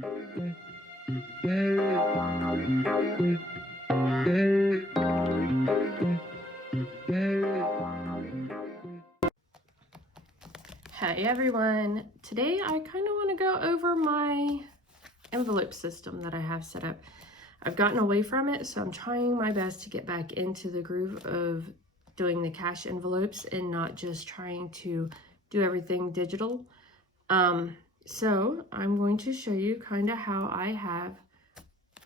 Hey everyone, today I kind of want to go over my envelope system that I have set up. I've gotten away from it, so I'm trying my best to get back into the groove of doing the cash envelopes and not just trying to do everything digital. So I'm going to show you kind of how I have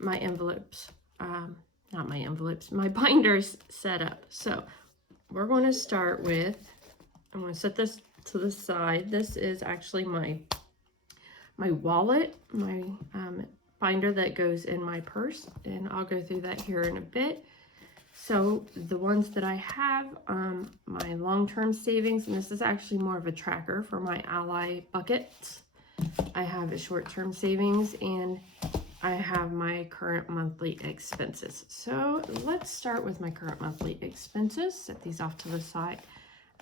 my envelopes, not my envelopes, my binders set up. So we're going to start with, I'm going to set this to the side. This is actually my wallet, my binder that goes in my purse, and I'll go through that here in a bit. So the ones that I have, my long-term savings, and this is actually more of a tracker for my Ally buckets. I have a short-term savings, and I have my current monthly expenses. So let's start with my current monthly expenses. Set these off to the side.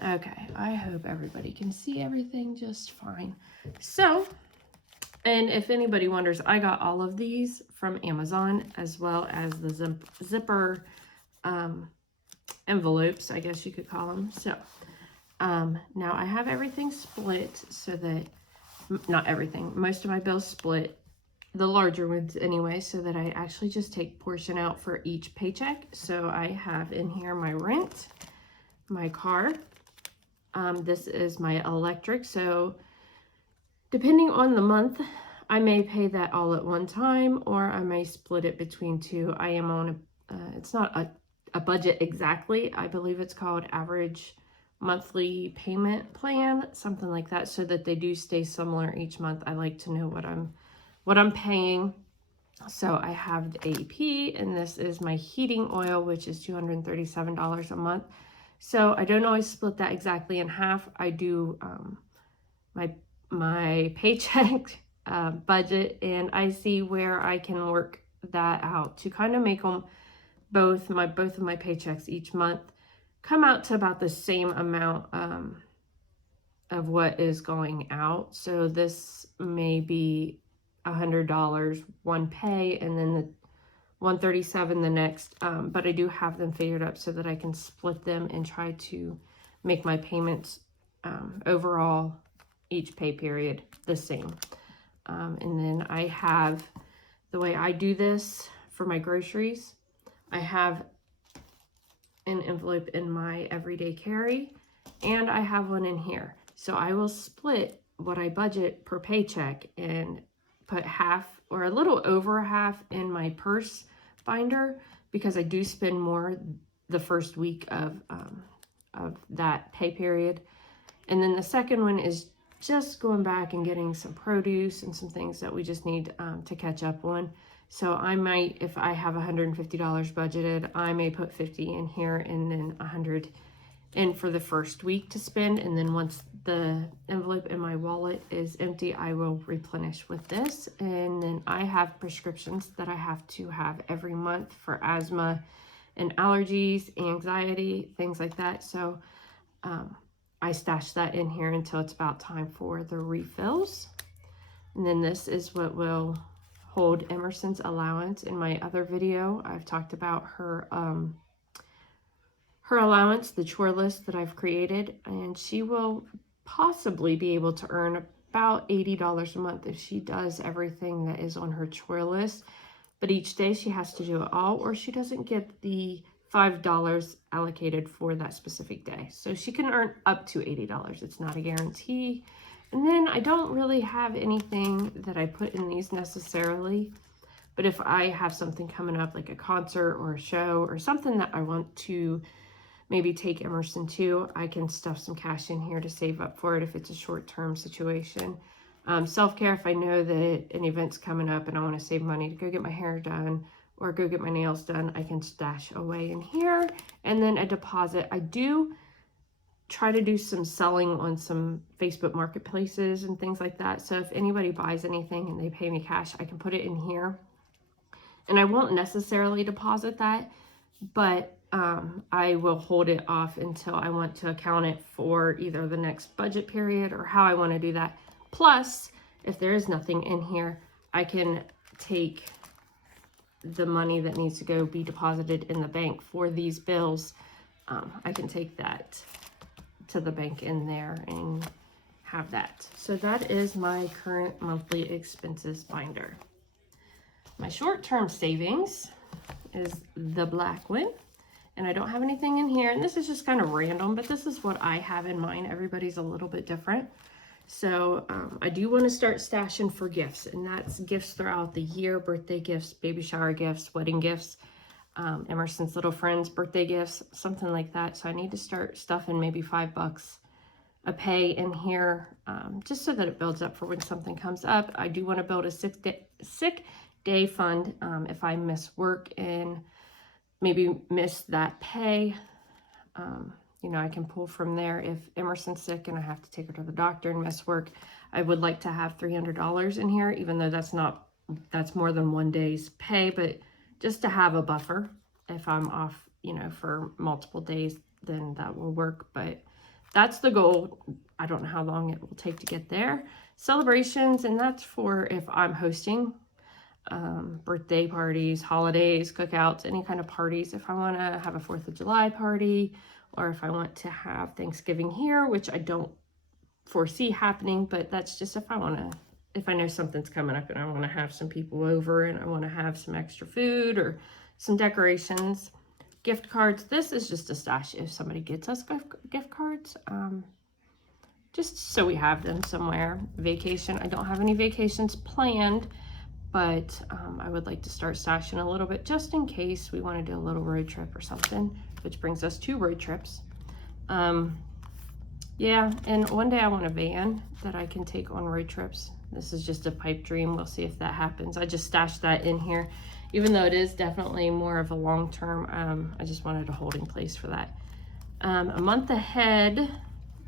Okay, I hope everybody can see everything just fine. So, and if anybody wonders, I got all of these from Amazon, as well as the zipper envelopes, I guess you could call them. So, now I have everything split so that, not everything, most of my bills split, the larger ones anyway, so that I actually just take portion out for each paycheck. So I have in here my rent, my car, this is my electric, so depending on the month, I may pay that all at one time, or I may split it between two. I am on it's not a budget exactly. I believe it's called average monthly payment plan, something like that, so that they do stay similar each month. I like to know what I'm paying. So I have the AEP, and this is my heating oil, which is $237 a month. So I don't always split that exactly in half. I do my paycheck budget, and I see where I can work that out to kind of make them both of my paychecks each month come out to about the same amount of what is going out. So this may be $100 one pay, and then the $137 the next, but I do have them figured up so that I can split them and try to make my payments overall each pay period the same. And then I have, the way I do this for my groceries, I have an envelope in my everyday carry, and I have one in here. So I will split what I budget per paycheck and put half or a little over half in my purse binder, because I do spend more the first week of that pay period. And then the second one is just going back and getting some produce and some things that we just need to catch up on. So I might, if I have $150 budgeted, I may put 50 in here and then 100 in for the first week to spend. And then once the envelope in my wallet is empty, I will replenish with this. And then I have prescriptions that I have to have every month for asthma and allergies, anxiety, things like that. So I stash that in here until it's about time for the refills. And then this is what will hold Emerson's allowance. In my other video, I've talked about her allowance, the chore list that I've created, and she will possibly be able to earn about $80 a month if she does everything that is on her chore list. But each day she has to do it all, or she doesn't get the $5 allocated for that specific day. So she can earn up to $80. It's not a guarantee. And then I don't really have anything that I put in these necessarily, but if I have something coming up, like a concert or a show or something that I want to maybe take Emerson to, I can stuff some cash in here to save up for it if it's a short-term situation. Self-care, if I know that an event's coming up and I want to save money to go get my hair done or go get my nails done, I can stash away in here. And then a deposit, I do try to do some selling on some Facebook marketplaces and things like that. So if anybody buys anything and they pay me cash, I can put it in here. And I won't necessarily deposit that, but I will hold it off until I want to account it for either the next budget period or how I want to do that. Plus, if there is nothing in here, I can take the money that needs to go be deposited in the bank for these bills. I can take that to the bank in there and have that. So that is my current monthly expenses binder. My short-term savings is the black one, and I don't have anything in here, and this is just kind of random, but this is what I have in mind. Everybody's a little bit different. So I do want to start stashing for gifts, and that's gifts throughout the year: birthday gifts, baby shower gifts, wedding gifts, Emerson's Little Friends birthday gifts, something like that. So I need to start stuffing maybe $5 a pay in here, just so that it builds up for when something comes up. I do want to build a sick day fund if I miss work and maybe miss that pay. You know, I can pull from there. If Emerson's sick and I have to take her to the doctor and miss work, I would like to have $300 in here, even though that's more than one day's pay, but just to have a buffer. If I'm off, you know, for multiple days, then that will work. But that's the goal. I don't know how long it will take to get there. Celebrations, and that's for if I'm hosting birthday parties, holidays, cookouts, any kind of parties. If I want to have a 4th of July party, or if I want to have Thanksgiving here, which I don't foresee happening, but that's just if I know something's coming up and I want to have some people over and I want to have some extra food or some decorations. Gift cards, this is just a stash if somebody gets us gift cards, just so we have them somewhere. Vacation, I don't have any vacations planned, but I would like to start stashing a little bit just in case we want to do a little road trip or something, which brings us 2 road trips. Yeah, and one day I want a van that I can take on road trips. This is just a pipe dream. We'll see if that happens. I just stashed that in here, even though it is definitely more of a long-term. I just wanted a holding place for that. A month ahead,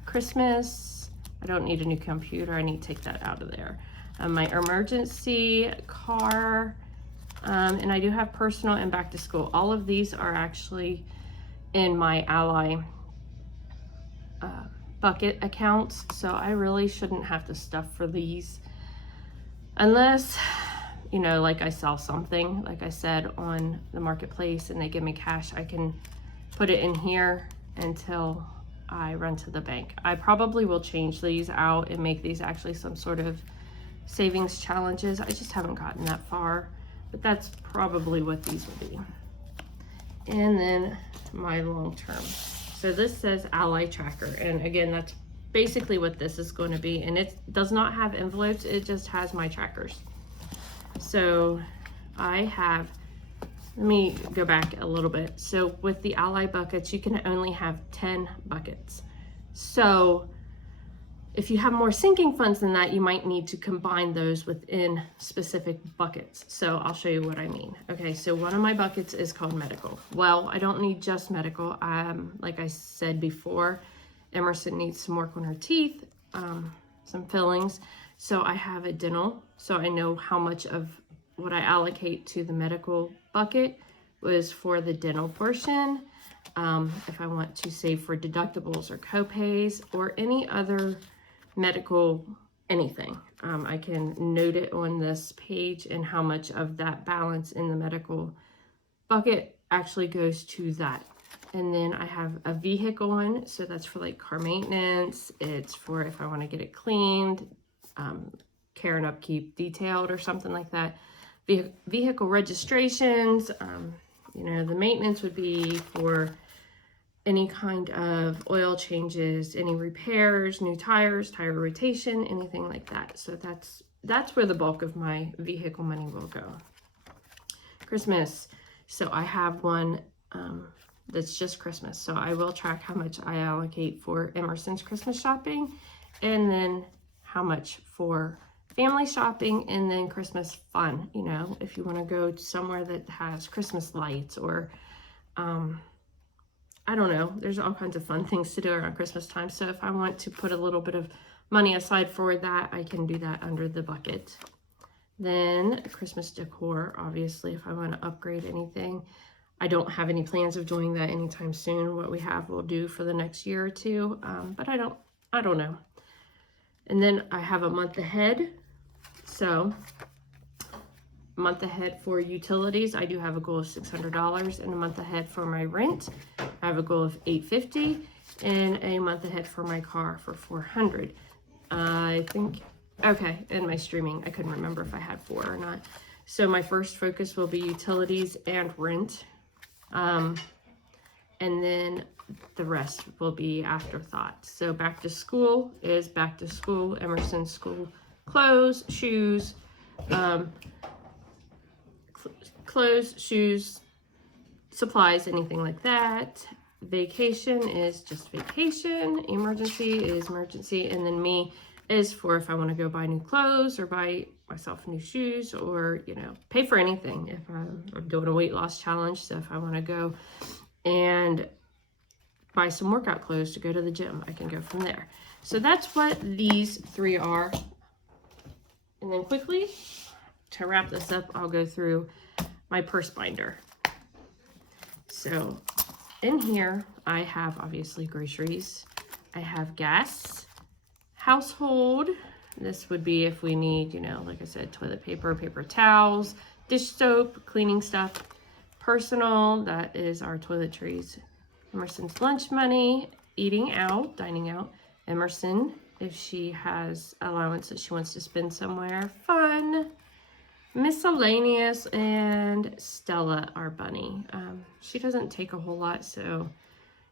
Christmas. I don't need a new computer. I need to take that out of there. My emergency car, and I do have personal and back to school. All of these are actually in my Ally bucket accounts, so I really shouldn't have to stuff for these unless, you know, like I sell something, like I said, on the marketplace and they give me cash. I can put it in here until I run to the bank. I probably will change these out and make these actually some sort of savings challenges. I just haven't gotten that far, but that's probably what these will be. And then my long term. So this says Ally Tracker, and again, that's basically what this is going to be, and it does not have envelopes, it just has my trackers. So I have, let me go back a little bit. So with the Ally buckets, you can only have 10 buckets. So if you have more sinking funds than that, you might need to combine those within specific buckets. So I'll show you what I mean. Okay, so one of my buckets is called medical. Well, I don't need just medical. Like I said before, Emerson needs some work on her teeth, some fillings. So I have a dental. So I know how much of what I allocate to the medical bucket was for the dental portion. If I want to save for deductibles or copays or any other medical anything, I can note it on this page and how much of that balance in the medical bucket actually goes to that. And then I have a vehicle one, so that's for like car maintenance. It's for if I want to get it cleaned, care and upkeep detailed or something like that. Vehicle registrations, you know, the maintenance would be for any kind of oil changes, any repairs, new tires, tire rotation, anything like that. So that's where the bulk of my vehicle money will go. Christmas. So I have one that's just Christmas. So I will track how much I allocate for Emerson's Christmas shopping, and then how much for family shopping, and then Christmas fun. You know, if you want to go somewhere that has Christmas lights or I don't know, there's all kinds of fun things to do around Christmas time. So if I want to put a little bit of money aside for that, I can do that under the bucket. Then Christmas decor, obviously, if I want to upgrade anything. I don't have any plans of doing that anytime soon. What we have we'll do for the next year or two, but I don't know. And then I have a month ahead. So month ahead for utilities. I do have a goal of $600, and a month ahead for my rent. I have a goal of $850, and a month ahead for my car for $400. I think, okay, and my streaming. I couldn't remember if I had 4 or not. So my first focus will be utilities and rent. And then the rest will be afterthoughts. So back to school is back to school. Emerson school clothes, shoes, clothes, shoes, supplies, anything like that. Vacation is just vacation. Emergency is emergency. And then me is for if I want to go buy new clothes or buy myself new shoes, or, you know, pay for anything. If I'm doing a weight loss challenge, so if I want to go and buy some workout clothes to go to the gym, I can go from there. So that's what these 3 are. And then quickly, to wrap this up, I'll go through my purse binder. So in here, I have obviously groceries. I have gas, household. This would be if we need, you know, like I said, toilet paper, paper towels, dish soap, cleaning stuff. Personal, that is our toiletries. Emerson's lunch money, eating out, dining out. Emerson, if she has allowance that she wants to spend somewhere fun. Miscellaneous, and Stella, our bunny. She doesn't take a whole lot, so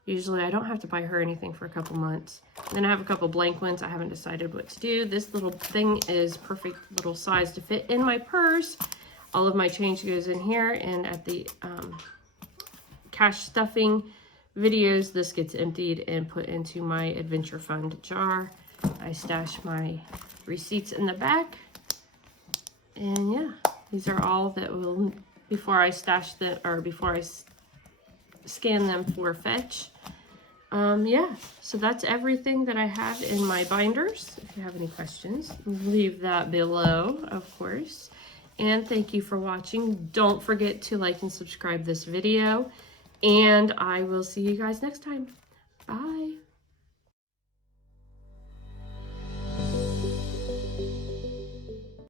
usually I don't have to buy her anything for a couple months. Then I have a couple blank ones. I haven't decided what to do. This little thing is perfect little size to fit in my purse. All of my change goes in here, and at the cash stuffing videos, this gets emptied and put into my adventure fund jar. I stash my receipts in the back. And yeah, these are all that will, before I stash them, or before I scan them for fetch. Yeah, so that's everything that I have in my binders. If you have any questions, leave that below, of course. And thank you for watching. Don't forget to like and subscribe this video. And I will see you guys next time. Bye.